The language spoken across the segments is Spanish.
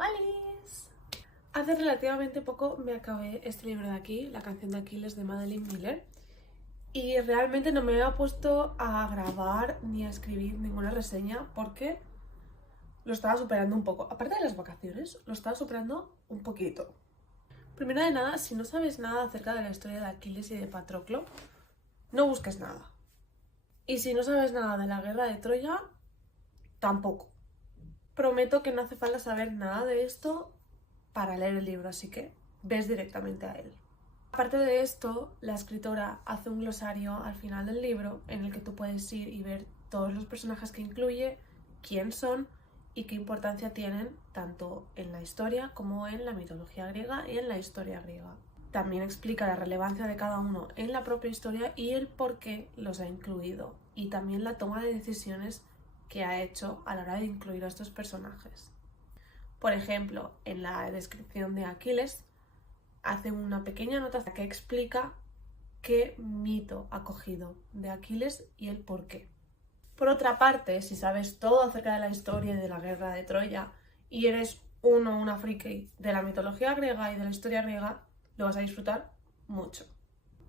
¡Holis! Hace relativamente poco me acabé este libro de aquí, La canción de Aquiles de Madeline Miller, y realmente no me había puesto a grabar ni a escribir ninguna reseña porque lo estaba superando un poco. Aparte de las vacaciones, lo estaba superando un poquito. Primero de nada, si no sabes nada acerca de la historia de Aquiles y de Patroclo, no busques nada. Y si no sabes nada de la guerra de Troya, tampoco. Prometo que no hace falta saber nada de esto para leer el libro, así que ves directamente a él. Aparte de esto, la escritora hace un glosario al final del libro en el que tú puedes ir y ver todos los personajes que incluye, quién son y qué importancia tienen tanto en la historia como en la mitología griega y en la historia griega. También explica la relevancia de cada uno en la propia historia y el por qué los ha incluido, y también la toma de decisiones que ha hecho a la hora de incluir a estos personajes. Por ejemplo, en la descripción de Aquiles hace una pequeña nota que explica qué mito ha cogido de Aquiles y el por qué. Por otra parte, si sabes todo acerca de la historia y de la guerra de Troya y eres una friki de la mitología griega y de la historia griega, lo vas a disfrutar mucho.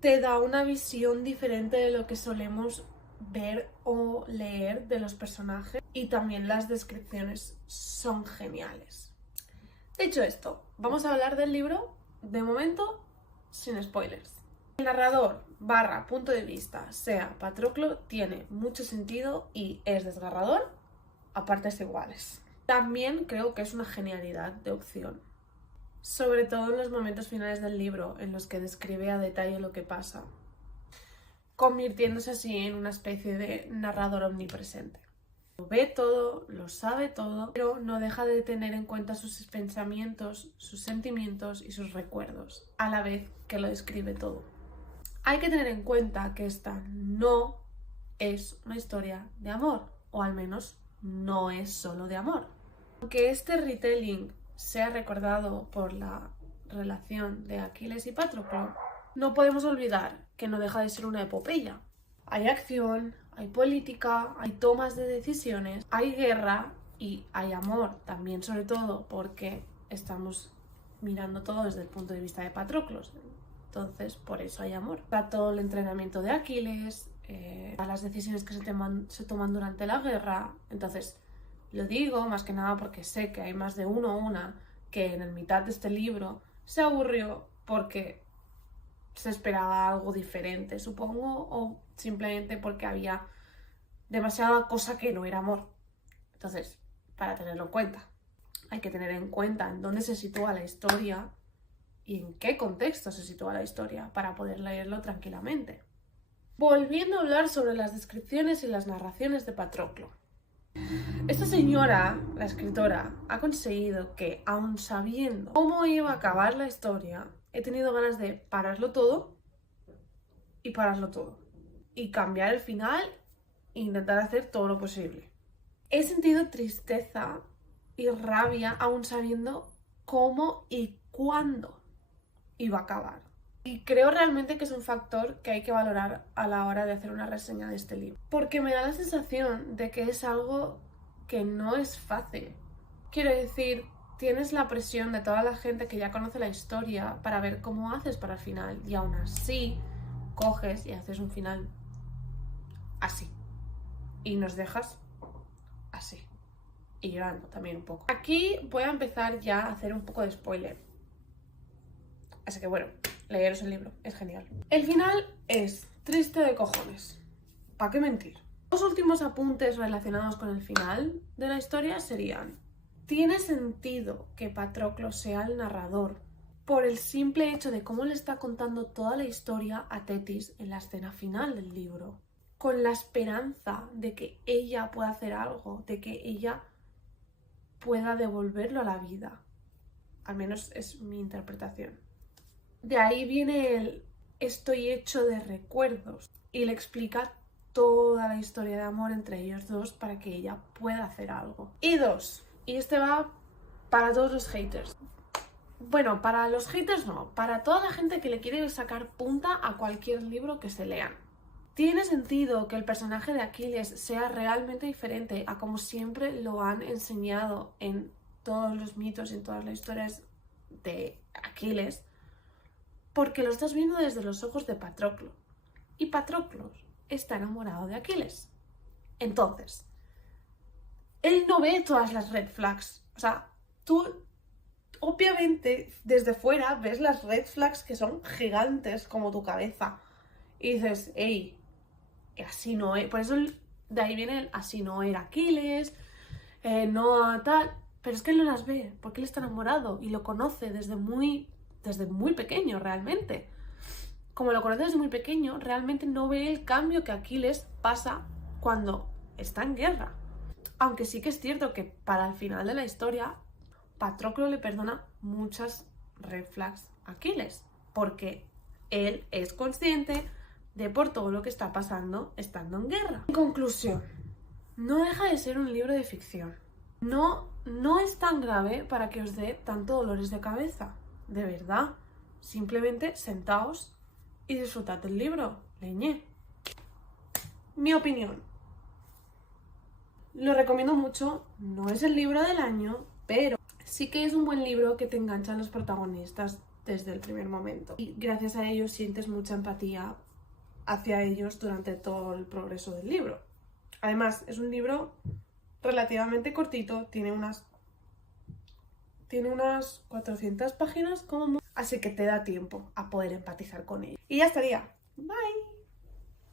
Te da una visión diferente de lo que solemos ver o leer de los personajes, y también las descripciones son geniales. Dicho esto, vamos a hablar del libro, de momento, sin spoilers. El narrador / punto de vista sea Patroclo tiene mucho sentido y es desgarrador a partes iguales. También creo que es una genialidad de opción, sobre todo en los momentos finales del libro en los que describe a detalle lo que pasa, convirtiéndose así en una especie de narrador omnipresente. Lo ve todo, lo sabe todo, pero no deja de tener en cuenta sus pensamientos, sus sentimientos y sus recuerdos, a la vez que lo describe todo. Hay que tener en cuenta que esta no es una historia de amor, o al menos no es solo de amor. Aunque este retelling sea recordado por la relación de Aquiles y Patroclo, no podemos olvidar que no deja de ser una epopeya. Hay acción, hay política, hay tomas de decisiones, hay guerra y hay amor también, sobre todo porque estamos mirando todo desde el punto de vista de Patroclos. Entonces, por eso hay amor. Está todo el entrenamiento de Aquiles, las decisiones que se toman durante la guerra. Entonces, lo digo más que nada porque sé que hay más de uno o una que en el mitad de este libro se aburrió porque se esperaba algo diferente, supongo, o simplemente porque había demasiada cosa que no era amor. Entonces, para tenerlo en cuenta, hay que tener en cuenta en dónde se sitúa la historia y en qué contexto se sitúa la historia para poder leerlo tranquilamente. Volviendo a hablar sobre las descripciones y las narraciones de Patroclo. Esta señora, la escritora, ha conseguido que, aun sabiendo cómo iba a acabar la historia, he tenido ganas de pararlo todo y cambiar el final e intentar hacer todo lo posible. He sentido tristeza y rabia aun sabiendo cómo y cuándo iba a acabar. Y creo realmente que es un factor que hay que valorar a la hora de hacer una reseña de este libro, porque me da la sensación de que es algo que no es fácil. Quiero decir, tienes la presión de toda la gente que ya conoce la historia para ver cómo haces para el final, y aún así coges y haces un final así y nos dejas así y llorando también un poco. Aquí voy a empezar ya a hacer un poco de spoiler, así que bueno, leeros el libro, es genial. El final es triste de cojones, ¿para qué mentir? Los últimos apuntes relacionados con el final de la historia serían: tiene sentido que Patroclo sea el narrador por el simple hecho de cómo le está contando toda la historia a Tetis en la escena final del libro, con la esperanza de que ella pueda hacer algo, de que ella pueda devolverlo a la vida. Al menos es mi interpretación. De ahí viene el estoy hecho de recuerdos, y le explica toda la historia de amor entre ellos dos para que ella pueda hacer algo. Y dos, y este va para todos los haters. Bueno, para los haters no, para toda la gente que le quiere sacar punta a cualquier libro que se lean. Tiene sentido que el personaje de Aquiles sea realmente diferente a como siempre lo han enseñado en todos los mitos y en todas las historias de Aquiles, porque lo estás viendo desde los ojos de Patroclo. Y Patroclo está enamorado de Aquiles. Entonces, él no ve todas las red flags. O sea, tú obviamente desde fuera ves las red flags que son gigantes como tu cabeza. Y dices, hey, así no es. Por eso de ahí viene el así no era Aquiles, no tal. Pero es que él no las ve, porque él está enamorado y lo conoce desde muy pequeño realmente. Como lo conoce desde muy pequeño, realmente no ve el cambio que Aquiles pasa cuando está en guerra. Aunque sí que es cierto que para el final de la historia, Patroclo le perdona muchas red flags a Aquiles, porque él es consciente de por todo lo que está pasando estando en guerra. En conclusión, no deja de ser un libro de ficción. No es tan grave para que os dé tanto dolores de cabeza. De verdad, simplemente sentaos y disfrutad del libro. Leñé. Mi opinión. Lo recomiendo mucho. No es el libro del año, pero sí que es un buen libro que te enganchan los protagonistas desde el primer momento. Y gracias a ellos sientes mucha empatía hacia ellos durante todo el progreso del libro. Además, es un libro relativamente cortito, tiene unas 400 páginas como mucho, así que te da tiempo a poder empatizar con ello. Y ya estaría. Bye.